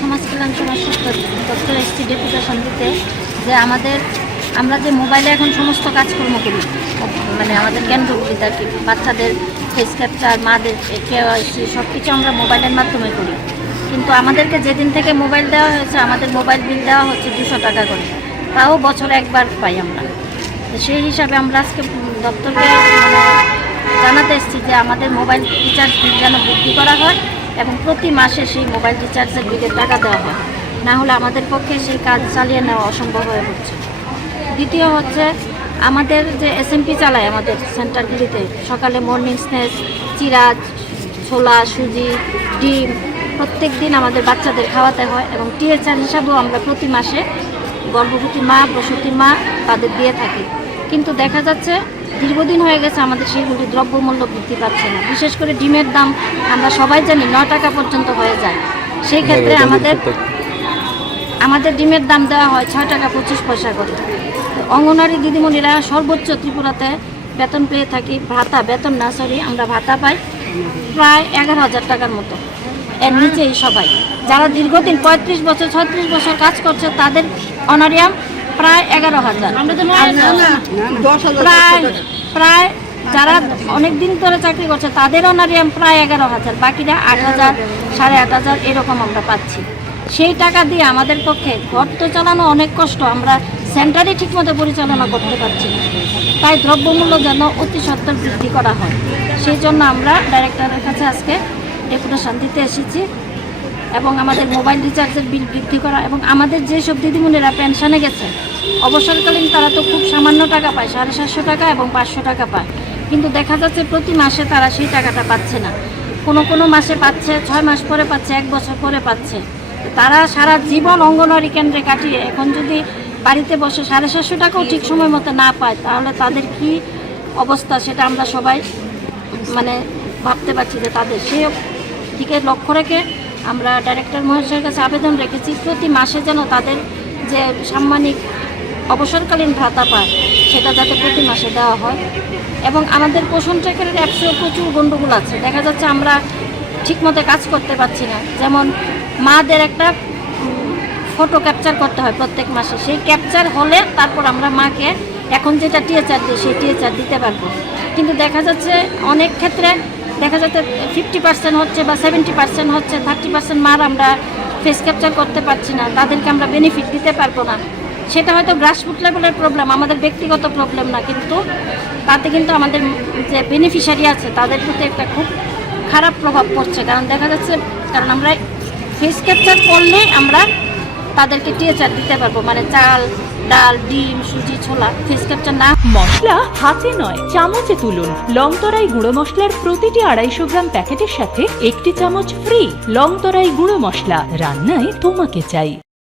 সমাজ কল্যাণ সমাজ দপ্তরে এসেছি ডেপুটেশন দিতে যে আমরা যে মোবাইলে এখন সমস্ত কাজকর্ম করি, মানে আমাদের কেন্দ্রগুলিতে আর কি, বাচ্চাদের ফেস ক্যাপচার, মাদের KYC সব কিছু আমরা মোবাইলের মাধ্যমে করি। কিন্তু আমাদেরকে যেদিন থেকে মোবাইল দেওয়া হয়েছে, আমাদের মোবাইল বিল দেওয়া হচ্ছে 200 টাকা করে, তাও বছরে একবার পাই আমরা। তো সেই হিসাবে আমরা আজকে দপ্তরকে জানাতে এসেছি যে আমাদের মোবাইল রিচার্জ বিল যেন বৃদ্ধি করা হয় এবং প্রতি মাসে সেই মোবাইল রিচার্জের বিলের টাকা দেওয়া হয়, না হলে আমাদের পক্ষে সেই কাজ চালিয়ে নেওয়া অসম্ভব হয়ে পড়ছে। দ্বিতীয় হচ্ছে আমাদের যে SMP চালায় আমাদের সেন্টারগুলিতে, সকালে মর্নিং স্ন্যাক্স, চিরা, ছোলা, সুজি, ডিম প্রত্যেক দিন আমাদের বাচ্চাদের খাওয়াতে হয় এবং THR হিসাবেও আমরা প্রতি মাসে গর্ভবতী মা, প্রসূতি মা তাদের দিয়ে থাকি। কিন্তু দেখা যাচ্ছে দীর্ঘদিন হয়ে গেছে আমাদের সেইগুলি দ্রব্যমূল্য বৃদ্ধি পাচ্ছে না। বিশেষ করে ডিমের দাম আমরা সবাই জানি 9 টাকা পর্যন্ত হয়ে যায়। সেই ক্ষেত্রে আমাদের ডিমের দাম দেওয়া হয় 6 টাকা 25 পয়সা করে। অঙ্গনওয়াড়ি দিদিমণিরা সর্বোচ্চ ত্রিপুরাতে বেতন পেয়ে থাকি, আমরা ভাতা পাই প্রায় 11,000 টাকার মতো। এর নিচেই সবাই যারা দীর্ঘদিন 35 বছর 36 বছর কাজ করছে তাদের অনারিয়াম প্রায় 11,000। প্রায় যারা অনেক দিন ধরে চাকরি করছে তাদের অনারিয়াম প্রায় 11,000, বাকিরা 8,000, 8,500 এরকম আমরা পাচ্ছি। সেই টাকা দিয়ে আমাদের পক্ষে ঘর তো চালানো অনেক কষ্ট, আমরা সেন্টারই ঠিকমতো পরিচালনা করতে পারছি না। তাই দ্রব্যমূল্য যেন অতি সত্বর বৃদ্ধি করা হয়, সেই জন্য আমরা ডাইরেক্টরের কাছে আজকে ডেপুটেশন দিতে এসেছি এবং আমাদের মোবাইল রিচার্জের বিল বৃদ্ধি করা এবং আমাদের যেসব দিদিমণিরা পেনশনে গেছে অবসরকালীন তারা তো খুব সামান্য টাকা পায়, 750 টাকা এবং 500 টাকা পায়, কিন্তু দেখা যাচ্ছে প্রতি মাসে তারা সেই টাকাটা পাচ্ছে না। কোনো মাসে পাচ্ছে, 6 মাস পরে পাচ্ছে, 1 বছর পরে পাচ্ছে। তারা সারা জীবন অঙ্গনওয়াড়ি কেন্দ্রে কাটিয়ে এখন যদি বাড়িতে বসে 750 টাকাও ঠিক সময় মতো না পায় তাহলে তাদের কি অবস্থা সেটা আমরা সবাই ভাবতে পারছি। যে তাদের সেই দিকে লক্ষ্য রেখে আমরা ডাইরেক্টর মহাশয়ের কাছে আবেদন রেখেছি প্রতি মাসে যেন তাদের যে সাম্মানিক অবসরকালীন ভাতা পায় সেটা যাতে প্রতি মাসে দেওয়া হয়। এবং আমাদের পোষণ ট্র্যাকারের অ্যাপসেও প্রচুর গণ্ডগোল আছে, দেখা যাচ্ছে আমরা ঠিকমতো কাজ করতে পারছি না। যেমন মাদের একটা ফটো ক্যাপচার করতে হয় প্রত্যেক মাসে, সেই ক্যাপচার হলে তারপর আমরা মাকে এখন যেটা THR দিই সেই THR দিতে পারবো। কিন্তু দেখা যাচ্ছে অনেক ক্ষেত্রে দেখা যাচ্ছে 50% হচ্ছে বা 70% হচ্ছে, 30% মার আমরা ফেস ক্যাপচার করতে পারছি না, তাদেরকে আমরা বেনিফিট দিতে পারবো না। সেটা হয়তো গ্রাসরুট লেভেলের প্রবলেম, আমাদের ব্যক্তিগত প্রবলেম না, কিন্তু তাতে কিন্তু আমাদের যে বেনিফিশিয়ারি আছে তাদের প্রতি একটা খুব খারাপ প্রভাব পড়ছে। কারণ দেখা যাচ্ছে আমরা ফেস ক্যাপচার করলে আমরা তাদেরকে THR দিতে পারবো, চাল, ডাল, ডিম, সুজি, ছোলা ফেস ক্যাপচার না। মশলা হাতে নয় চামচে তুলুন। লংতরাই গুঁড়ো মশলার প্রতিটি 250 গ্রাম প্যাকেটের সাথে 1টি চামচ ফ্রি। লংতরাই গুঁড়ো মশলা, রান্নায় তোমাকে চাই।